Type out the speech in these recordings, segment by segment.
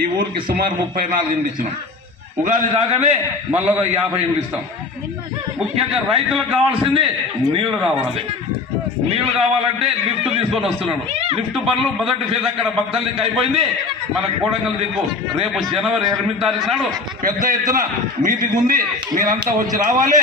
ఈ ఊరికి సుమారు ముప్పై నాలుగు ఇండ్లు ఇచ్చినాం. ఉగాది రాగానే మళ్ళీ ఒక యాభై ఇండ్లు ఇస్తాం. ముఖ్యంగా రైతులకు కావాల్సింది నీళ్ళు కావాలి. నీళ్ళు కావాలంటే లిఫ్ట్ తీసుకొని వస్తున్నాడు. లిఫ్ట్ పనులు మొదటి ఫేజ్ అక్కడ భక్తులకి అయిపోయింది. మన కోడంగల్ దిక్కు రేపు జనవరి ఎనిమిది తారీఖు నాడు పెద్ద ఎత్తున మీటింగ్ ఉంది. మీరంతా వచ్చి రావాలి.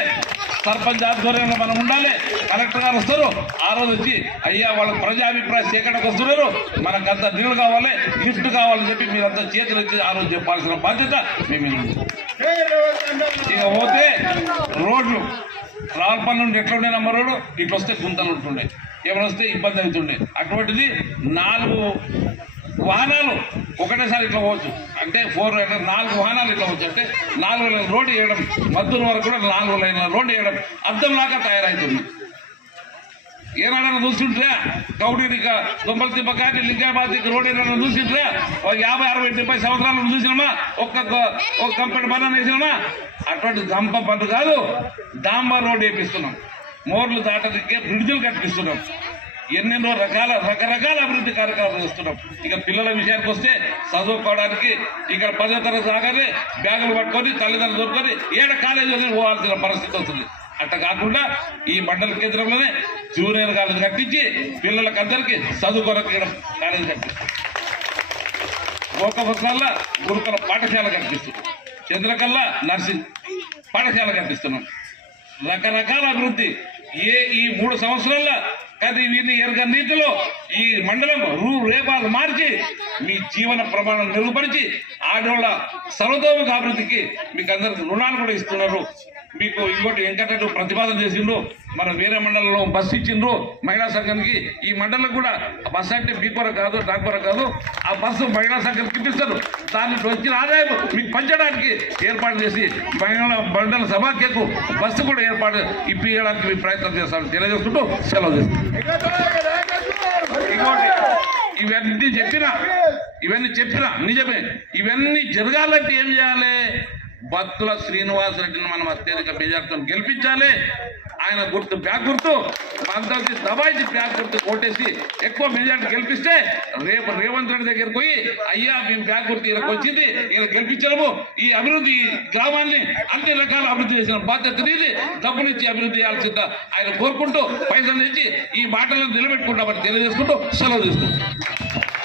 సర్పంచ్ ఆధ్వర్యంలో మనం ఉండాలి. కలెక్టర్ గారు వస్తారు. ఆ రోజు వచ్చి అయ్యా వాళ్ళ ప్రజాభిప్రాయ సేకరణకు వస్తున్నారు. మనకంతా నీళ్ళు కావాలి లిఫ్ట్ కావాలని చెప్పి మీరంతా చేతులు వచ్చి ఆ రోజు చెప్పాల్సిన బాధ్యత మేము ఇక పోతే రోడ్లు రాల్పల్ నుండి ఎట్లుండే నమ్మ రోడ్డు? ఇట్లా వస్తే గుంతలు ఉంటుండే. ఏమైనా వస్తే ఇబ్బంది అవుతుండే. అటువంటిది నాలుగు వాహనాలు ఒకటేసారి ఇట్లా పోవచ్చు. అంటే ఫోర్ అంటే నాలుగు వాహనాలు ఇట్లా వచ్చు అంటే నాలుగు లైన్ రోడ్డు వేయడం మద్దూరు వరకు కూడా నాలుగు లైన్ల రోడ్డు వేయడం అర్థంలాగా తయారవుతుంది ఏనాడన్నా చూస్తుంటే గౌడీనిక తిప్ప తిప్పకాటి లింగాబాద్ రోడ్ ఏదైనా చూసింట్రా ఒక యాభై అరవై డెబ్బై సంవత్సరాలు చూసినామా? ఒక్క ఒక కంపెనీ పని వేసినామా? అటువంటి గంప పనులు కాదు డాంబర్ రోడ్ వేపిస్తున్నాం. మోర్లు దాటదికే బ్రిడ్జులు కట్టిస్తున్నాం. ఎన్నెన్నో రకాల రకరకాల అభివృద్ధి కార్యక్రమాలు చేస్తున్నాం. ఇక పిల్లల విషయానికి వస్తే చదువుకోవడానికి ఇక్కడ పదో తరగతి రాగానే బ్యాగులు పట్టుకొని తల్లిదండ్రులు దొరుకుని ఏడ కాలేజీ పోవాల్సిన పరిస్థితి వస్తుంది. అట్ట కాకుండా ఈ మండల కేంద్రంలోనే జూనియర్ కాలేజ్ కట్టించి పిల్లలకి అందరికీ చదువుకోవడానికి ఇక్కడ కాలేజ్ ఒక లోకభద్రాల్లో గురుకుల పాఠశాల కనిపిస్తుంది చంద్రకల్లా నర్సింగ్ పాఠశాల కనిపిస్తున్నాం రకరకాల అభివృద్ధి. ఏ ఈ మూడు సంవత్సరాల్లో కానీ వీరిని ఎరగ నీతిలో ఈ మండలం రూ రేపాలు మార్చి మీ జీవన ప్రమాణం మెరుగుపరిచి ఆడవాళ్ళ సర్వతోముఖ అభివృద్ధికి మీకు అందరికి రుణాలు కూడా ఇస్తున్నారు. మీకు ఇంకోటి వెంకటరెడ్డి ప్రతిపాదన చేసిండ్రు మన వేరే మండలంలో బస్సు ఇచ్చిండ్రు మహిళా సంఘానికి. ఈ మండలం కూడా బస్సు అంటే మీ కొర కాదు నా కొర కాదు ఆ బస్సు మహిళా సంఘానికి ఇప్పిస్తారు. దాని వచ్చిన ఆదాయం మీకు పంచడానికి ఏర్పాటు చేసి మహిళా మండల సమాఖ్యకు బస్సు కూడా ఏర్పాటు ఇప్పించడానికి మీ ప్రయత్నం చేస్తాను. తెలియజేసుకుంటూ సెలవు చేస్తాను ఇంకోటి ఇవన్నీ చెప్పిన ఇవన్నీ చెప్పిన నిజమే. ఇవన్నీ జరగాలంటే ఏం చేయాలి? భక్తుల శ్రీనివాస్ రెడ్డిని మనం అత్యధిక మెజార్టీతో గెలిపించాలి. ఆయన గుర్తు బ్యాక్ గుర్తు అందరికి దబాయించి బ్యాక్ గుర్తు కొట్టేసి ఎక్కువ మెజార్టీ గెలిపిస్తే రేపు రేవంత్ రెడ్డి దగ్గరికి పోయి అయ్యా మేము బ్యాక్ గుర్తు ఈయనకు వచ్చింది ఈయన గెలిపించాము ఈ అభివృద్ధి గ్రామాన్ని అన్ని రకాల అభివృద్ధి చేసిన బాధ్యత నీది డబ్బునిచ్చి అభివృద్ధి చేయాల్సిందా ఆయన కోరుకుంటూ పైసలు ఇచ్చి ఈ మాటలను నిలబెట్టుకుంటామని తెలియజేసుకుంటూ సెలవు తీసుకుంటాం